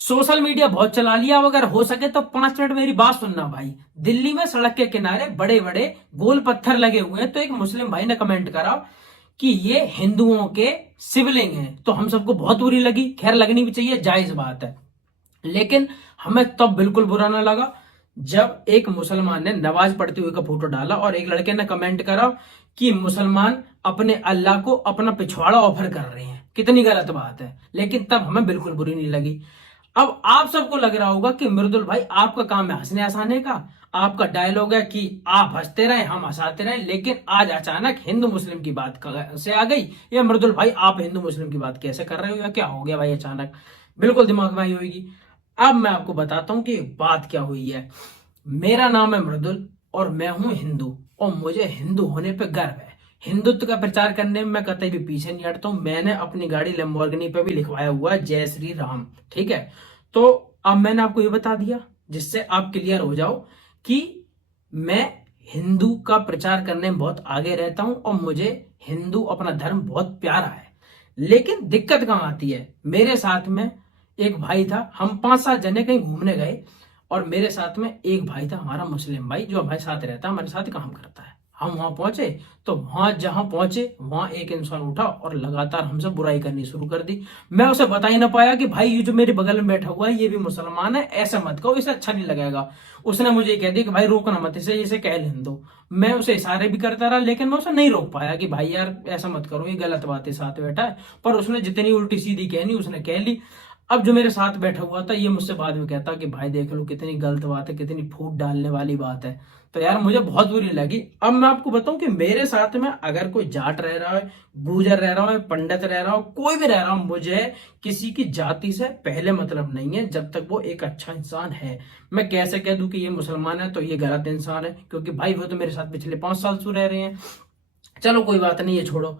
Social media बहुत चला लिया। अब अगर हो सके तो 5 मिनट मेरी बात सुनना भाई। दिल्ली में सड़क के किनारे बड़े बड़े गोल पत्थर लगे हुए हैं, तो एक मुस्लिम भाई ने कमेंट करा कि ये हिंदुओं के शिवलिंग हैं। तो हम सबको बहुत बुरी लगी। खैर, लगनी भी चाहिए, जायज बात है। लेकिन हमें तब बिल्कुल बुरा ना लगा जब एक मुसलमान ने नमाज पढ़ते हुए का फोटो डाला और एक लड़के ने कमेंट करा कि मुसलमान अपने अल्लाह को अपना पिछवाड़ा ऑफर कर रहे हैं। कितनी गलत बात है। लेकिन तब हमें बिल्कुल बुरी नहीं लगी। अब आप सबको लग रहा होगा कि मृदुल भाई आपका काम है हंसने हंसाने का, आपका डायलॉग है कि आप हंसते रहे हम हंसाते रहे। लेकिन आज अचानक हिंदू मुस्लिम की बात से आ गई। ये मृदुल भाई आप हिंदू मुस्लिम की बात कैसे कर रहे हो, या क्या हो गया भाई अचानक? बिल्कुल दिमाग में आई होगी। अब मैं आपको बताता हूं कि बात क्या हुई है। मेरा नाम है मृदुल और मैं हूं हिंदू, और मुझे हिंदू होने पे गर्व है। हिंदुत्व का प्रचार करने में मैं कतई भी पीछे नहीं हटता हूं। मैंने अपनी गाड़ी लैम्बोर्गिनी पे भी लिखवाया हुआ है जय श्री राम। ठीक है, तो अब मैंने आपको ये बता दिया जिससे आप क्लियर हो जाओ कि मैं हिंदू का प्रचार करने में बहुत आगे रहता हूं और मुझे हिंदू अपना धर्म बहुत प्यारा है। लेकिन दिक्कत कहां आती है, मेरे साथ में एक भाई था। हम 5-7 जने कहीं घूमने गए और मेरे साथ में एक भाई था हमारा मुस्लिम भाई, जो हमारे साथ रहता है, हमारे साथ काम करता है। हम वहां पहुंचे तो वहां जहां पहुंचे वहां एक इंसान उठा और लगातार हमसे बुराई करनी शुरू कर दी। मैं उसे बता ही ना पाया कि भाई ये जो मेरे बगल में बैठा हुआ है ये भी मुसलमान है, ऐसा मत कहो, इसे अच्छा नहीं लगेगा। उसने मुझे कह दिया कि भाई रोकना मत इसे कह लेने दो। मैं उसे इशारे भी करता रहा, लेकिन मैं उसे नहीं रोक पाया कि भाई यार ऐसा मत करो, ये गलत बात है, साथ बैठा है। पर उसने जितनी उल्टी सीधी कहनी उसने कह ली। अब जो मेरे साथ बैठा हुआ था ये मुझसे बाद में कहता कि भाई देख लो कितनी गलत बात है, कितनी फूट डालने वाली बात है। तो यार मुझे बहुत बुरी लगी। अब मैं आपको बताऊं कि मेरे साथ में अगर कोई जाट रह रहा है, गुर्जर रह रहा है, पंडित रह रहा हो, कोई भी रह रहा हो, मुझे किसी की जाति से पहले मतलब नहीं है जब तक वो एक अच्छा इंसान है। मैं कैसे कह दूं कि ये मुसलमान है तो ये गलत इंसान है, क्योंकि भाई वो तो मेरे साथ पिछले 5 साल से रह रहे हैं। चलो कोई बात नहीं, ये छोड़ो।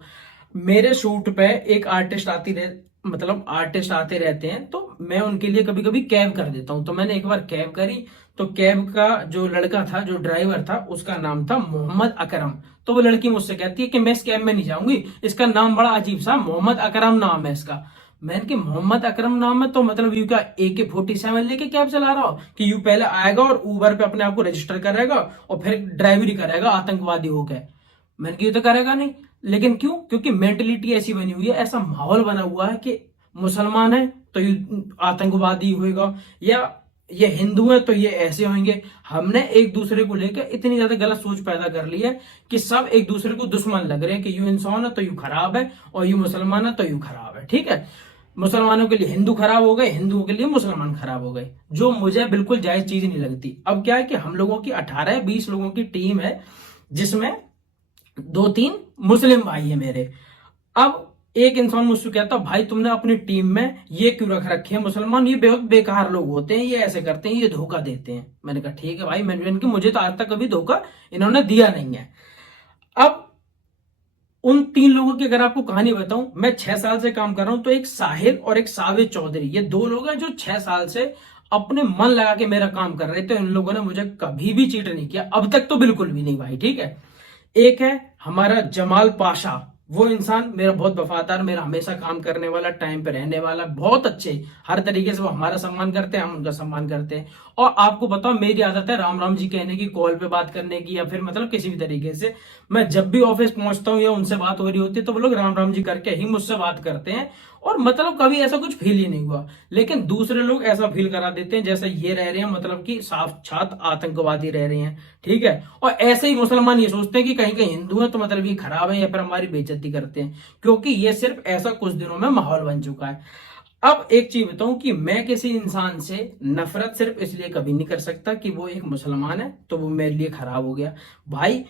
मेरे शूट पे एक आर्टिस्ट आती रहे, मतलब आर्टिस्ट आते रहते हैं, तो मैं उनके लिए कभी कभी कैब कर देता हूँ। तो मैंने एक बार कैब करी, तो कैब का जो लड़का था, जो ड्राइवर था, उसका नाम था मोहम्मद अकरम। तो वो लड़की मुझसे कहती है कि मैं इस कैब में नहीं जाऊंगी, इसका नाम बड़ा अजीब सा, मोहम्मद अकरम नाम है इसका। मैंने कि मोहम्मद अकरम नाम है तो मतलब यू क्या AK-47 लेके कैब चला रहा हो, कि यू पहले आएगा और उबर पे अपने आप को रजिस्टर करेगा और फिर ड्राइवरी करेगा आतंकवादी होकर? मैंने कहा ये तो करेगा नहीं। लेकिन क्यों? क्योंकि मेंटेलिटी ऐसी बनी हुई है, ऐसा माहौल बना हुआ है कि मुसलमान है तो ये आतंकवादी होएगा, या ये हिंदू है तो ये ऐसे होंगे। हमने एक दूसरे को लेकर इतनी ज्यादा गलत सोच पैदा कर ली है कि सब एक दूसरे को दुश्मन लग रहे हैं कि यू इंसान है तो यू खराब है, और यू मुसलमान है तो यू खराब है। ठीक है, मुसलमानों के लिए हिंदू खराब हो गए, हिंदुओं के लिए मुसलमान खराब हो गए, जो मुझे बिल्कुल जायज चीज नहीं लगती। अब क्या है कि हम लोगों की 18-20 लोगों की टीम है, जिसमें 2-3 मुस्लिम भाई है मेरे। अब एक इंसान मुझसे कहता भाई तुमने अपनी टीम में ये क्यों रख रखे हैं मुसलमान, ये बहुत बेकार लोग होते हैं, ये ऐसे करते हैं, ये धोखा देते हैं। मैंने कहा ठीक है भाई, मैंने कि मुझे तो आज तक कभी धोखा इन्होंने दिया नहीं है। अब उन 3 लोगों की अगर आपको कहानी बताऊं, मैं 6 साल से काम कर रहा हूं, तो एक साहिल और एक साविर चौधरी, ये 2 लोग हैं जो 6 साल से अपने मन लगा के मेरा काम कर रहे थे। इन लोगों ने मुझे कभी भी चीट नहीं किया, अब तक तो बिल्कुल भी नहीं भाई। ठीक है, एक है हमारा जमाल पाशा, वो इंसान मेरा बहुत वफादार, मेरा हमेशा काम करने वाला, टाइम पे रहने वाला, बहुत अच्छे हर तरीके से वो हमारा सम्मान करते हैं, हम उनका सम्मान करते हैं। और आपको बताओ मेरी आदत है राम राम जी कहने की, कॉल पे बात करने की, या फिर मतलब किसी भी तरीके से। मैं जब भी ऑफिस पहुंचता हूँ या उनसे बात हो रही होती है तो वो लोग राम राम जी करके ही मुझसे बात करते हैं, और मतलब कभी ऐसा कुछ फील ही नहीं हुआ। लेकिन दूसरे लोग ऐसा फील करा देते हैं जैसे ये रह रहे हैं मतलब कि साफ छात आतंकवादी रह रहे हैं। ठीक है, और ऐसे ही मुसलमान ये सोचते हैं कि कहीं कहीं हिंदू है तो मतलब ये खराब है, या फिर हमारी बेइज्जती करते हैं, क्योंकि ये सिर्फ ऐसा कुछ दिनों में माहौल बन चुका है। अब एक चीज बताऊं कि मैं किसी इंसान से नफरत सिर्फ इसलिए कभी नहीं कर सकता कि वो एक मुसलमान है तो वो मेरे लिए खराब हो गया। भाई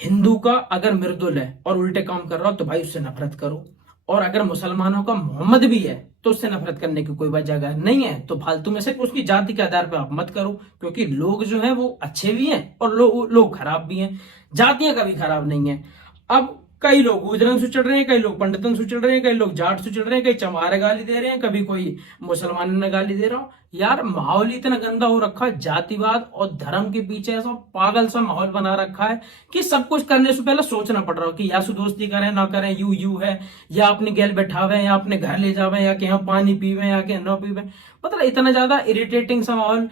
हिंदू का अगर मृदुल है और उल्टे काम कर रहा हो तो भाई उससे नफरत करो, और अगर मुसलमानों का मोहम्मद भी है तो उससे नफरत करने की कोई वजह अगर नहीं है तो फालतू में सिर्फ उसकी जाति के आधार पर आप मत करो, क्योंकि लोग जो हैं वो अच्छे भी हैं और लोग खराब भी हैं, जातियां कभी खराब नहीं है। अब कई लोग गुजरन से चढ़ रहे हैं, कई लोग पंडितन से चढ़ रहे हैं, कई लोग जाट से चढ़ रहे हैं, कई चमारे गाली दे रहे हैं, कभी कोई मुसलमान ने गाली दे रहा हो। यार माहौल ही इतना गंदा हो रखा है, जातिवाद और धर्म के पीछे ऐसा पागल सा माहौल बना रखा है कि सब कुछ करने से पहले सोचना पड़ रहा हो कि या सु दोस्ती करें ना करें, यू है, या अपने गैल बैठावे, या अपने घर ले जावे, या कि यहाँ पानी पीवे, या कि न पीवे। मतलब इतना ज्यादा इरिटेटिंग सा माहौल,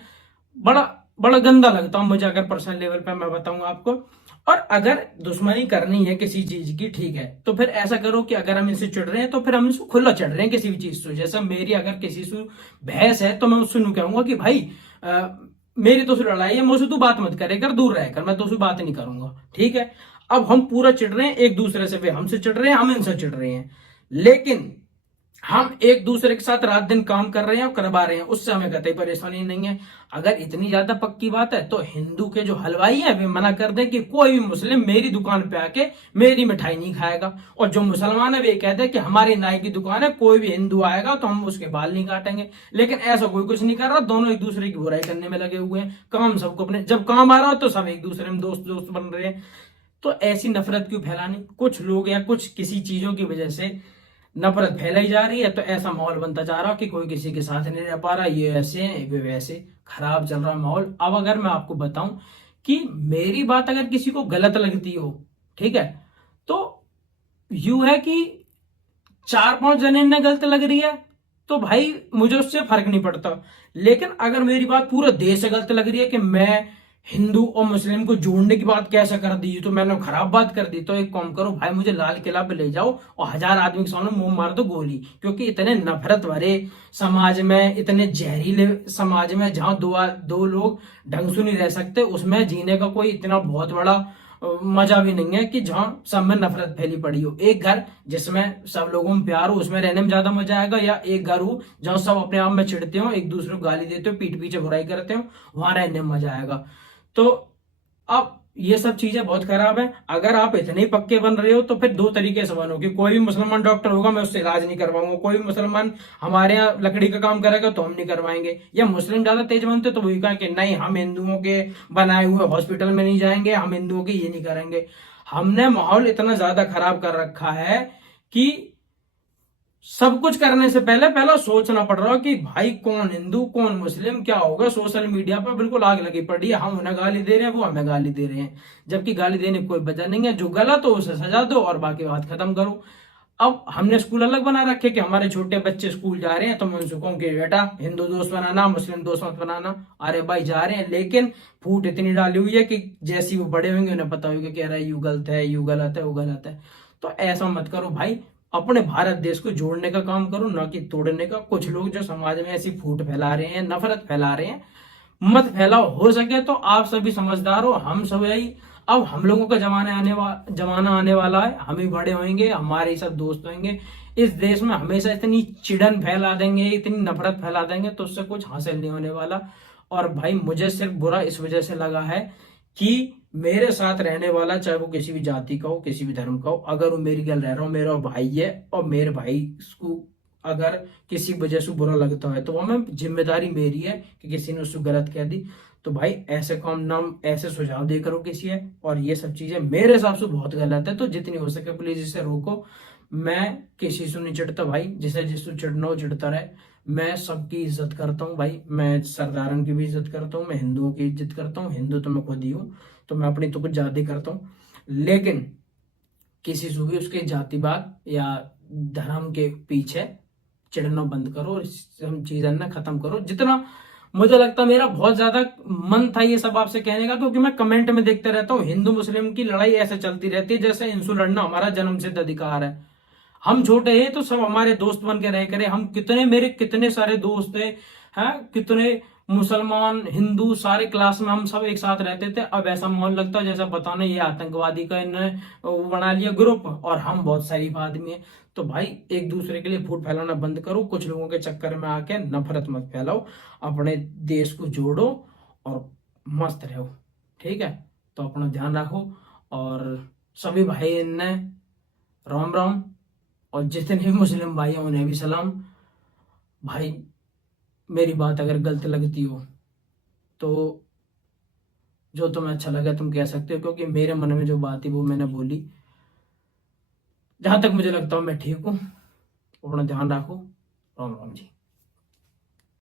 बड़ा बड़ा गंदा लगता हूं मुझे, अगर पर्सनल लेवल पे मैं बताऊं आपको। और अगर दुश्मनी करनी है किसी चीज की, ठीक है, तो फिर ऐसा करो कि अगर हम इनसे चिढ़ रहे हैं तो फिर हम इनसे खुला चढ़ रहे हैं किसी भी चीज से। जैसा मेरी अगर किसी से बहस है तो मैं उससे यूं कहूंगा कि भाई मेरी तो लड़ाई है, मुझसे तू बात मत करे कर, दूर रहकर, मैं तो उससे बात नहीं करूंगा, ठीक है। अब हम पूरा चिढ़ रहे हैं एक दूसरे से, वे हमसे चिढ़ रहे हैं, हम इनसे चिढ़ रहे हैं, लेकिन हम एक दूसरे के साथ रात दिन काम कर रहे हैं और करवा रहे हैं, उससे हमें कतई परेशानी नहीं है। अगर इतनी ज्यादा पक्की बात है तो हिंदू के जो हलवाई है वे मना कर दे कि कोई भी मुस्लिम मेरी दुकान पे आके मेरी मिठाई नहीं खाएगा, और जो मुसलमान है वे कहते हैं कि हमारी नाई की दुकान है, कोई भी हिंदू आएगा तो हम उसके बाल नहीं काटेंगे। लेकिन ऐसा कोई कुछ नहीं कर रहा, दोनों एक दूसरे की बुराई करने में लगे हुए हैं। काम सबको अपने, जब काम आ रहा हो तो सब एक दूसरे में दोस्त दोस्त बन रहे हैं। तो ऐसी नफरत क्यों फैलानी? कुछ लोग या कुछ किसी चीजों की वजह से नफरत फैलाई जा रही है, तो ऐसा माहौल बनता जा रहा कि कोई किसी के साथ नहीं रह पा रहा, ये ऐसे हैं वे वैसे, खराब चल रहा माहौल। अब अगर मैं आपको बताऊं कि मेरी बात अगर किसी को गलत लगती हो, ठीक है, तो यू है कि 4-5 जने ने गलत लग रही है तो भाई मुझे उससे फर्क नहीं पड़ता। लेकिन अगर मेरी बात पूरा देश से गलत लग रही है कि मैं हिंदू और मुस्लिम को जोड़ने की बात कैसे कर दी, तो मैंने खराब बात कर दी, तो एक काम करो भाई, मुझे लाल किला पे ले जाओ और 1000 आदमी के सामने मुंह मार दो गोली। क्योंकि इतने नफरत भरे समाज में, इतने जहरीले समाज में, जहां दो लोग ढंग से नहीं रह सकते, उसमें जीने का कोई इतना बहुत बड़ा मजा भी नहीं है कि जहां सब में नफरत फैली पड़ी हो। एक घर जिसमें सब लोगों में प्यार हो, उसमें रहने में ज्यादा मजा आएगा, या एक घर हो जहां सब अपने आप में चिढ़ते हो, एक दूसरे को गाली देते हो, पीठ पीछे बुराई करते हो, वहां रहने में मजा आएगा। तो अब ये सब चीजें बहुत खराब है। अगर आप इतने ही पक्के बन रहे हो तो फिर दो तरीके से बनो कि कोई भी मुसलमान डॉक्टर होगा मैं उससे इलाज नहीं करवाऊंगा, कोई भी मुसलमान हमारे यहाँ लकड़ी का काम करेगा तो हम नहीं करवाएंगे, या मुस्लिम ज्यादा तेज बनते तो वही कहा कि नहीं हम हिंदुओं के बनाए हुए हॉस्पिटल में नहीं जाएंगे, हम हिंदुओं के ये नहीं करेंगे। हमने माहौल इतना ज्यादा खराब कर रखा है कि सब कुछ करने से पहले पहला सोचना पड़ रहा है कि भाई कौन हिंदू कौन मुस्लिम क्या होगा। सोशल मीडिया पर बिल्कुल आग लगी पड़ी है, हम उन्हें गाली दे रहे हैं, वो हमें गाली दे रहे हैं, जबकि गाली देने की कोई वजह नहीं है। जो गलत हो उसे सजा दो और बाकी बात खत्म करो। अब हमने स्कूल अलग बना रखे कि हमारे छोटे बच्चे स्कूल जा रहे हैं तो मैं उनसे कहूँ कि बेटा हिंदू दोस्त बनाना, मुस्लिम दोस्त मत बनाना। अरे भाई जा रहे हैं, लेकिन फूट इतनी डाली हुई है कि जैसी वो बड़े होंगे उन्हें पता होगा कि अरे यू गलत है, यू गलत है, वो गलत है। तो ऐसा मत करो भाई, अपने भारत देश को जोड़ने का काम करो, ना कि तोड़ने का। कुछ लोग जो समाज में ऐसी फूट फैला रहे हैं, नफरत फैला रहे हैं, मत फैलाओ। हो सके तो आप सभी समझदार हो, हम सभी, अब हम लोगों का जमाना आने वाला है, हम ही बड़े होंगे, हमारे सब दोस्त होंगे। इस देश में हमेशा इतनी चिड़न फैला देंगे, इतनी नफरत फैला देंगे तो उससे कुछ हासिल नहीं होने वाला। और भाई मुझे सिर्फ बुरा इस वजह से लगा है कि मेरे साथ रहने वाला, चाहे वो किसी भी जाति का हो, किसी भी धर्म का हो, अगर वो मेरी गल रह रहा हो, मेरा भाई है, और मेरे भाई को अगर किसी वजह से बुरा लगता है तो वो मैं जिम्मेदारी मेरी है कि किसी ने उसको गलत कह दी। तो भाई ऐसे काम नाम ऐसे सुझाव दे करो किसी है, और ये सब चीजें मेरे हिसाब से बहुत गलत है। तो जितनी हो सके प्लीज इसे रोको। मैं किसी से नहीं चिढ़ता भाई, जिसे जिससे चिढ़ना हो चिढ़ता रहे। मैं सबकी इज्जत करता हूँ भाई, मैं सरदारन की भी इज्जत करता हूँ, मैं हिंदुओं की इज्जत करता हूँ, हिंदू तो मैं खुद ही हूँ, तो मैं अपनी तो कुछ ज्यादा ही करता हूँ। लेकिन किसी से भी उसके जातिवाद या धर्म के पीछे चिढ़ना बंद करो, और हम चीजें ना खत्म करो। जितना मुझे लगता, मेरा बहुत ज्यादा मन था ये सब आपसे कहने का, क्योंकि मैं कमेंट में देखते रहता हूँ हिंदू मुस्लिम की लड़ाई ऐसे चलती रहती है जैसे इंसु लड़ना हमारा जन्मसिद्ध अधिकार है। हम छोटे हैं तो सब हमारे दोस्त बन के रह करे, हम कितने, मेरे कितने सारे दोस्त हैं, कितने मुसलमान हिंदू सारे क्लास में हम सब एक साथ रहते थे। अब ऐसा माहौल लगता है जैसा पता नहीं ये आतंकवादी का इन्होंने वो बना लिया ग्रुप, और हम बहुत शरीफ आदमी है। तो भाई एक दूसरे के लिए फूट फैलाना बंद करो, कुछ लोगों के चक्कर में आके नफरत मत फैलाओ, अपने देश को जोड़ो और मस्त रहो, ठीक है। तो अपना ध्यान रखो, और सभी भाई ने राम राम, और जितने भी मुस्लिम भाई हैं उन्हें भी सलाम। भाई मेरी बात अगर गलत लगती हो तो जो तुम्हें अच्छा लगा तुम कह सकते हो, क्योंकि मेरे मन में जो बात थी वो मैंने बोली। जहां तक मुझे लगता है मैं ठीक हूँ। अपना ध्यान रखो। राम राम जी।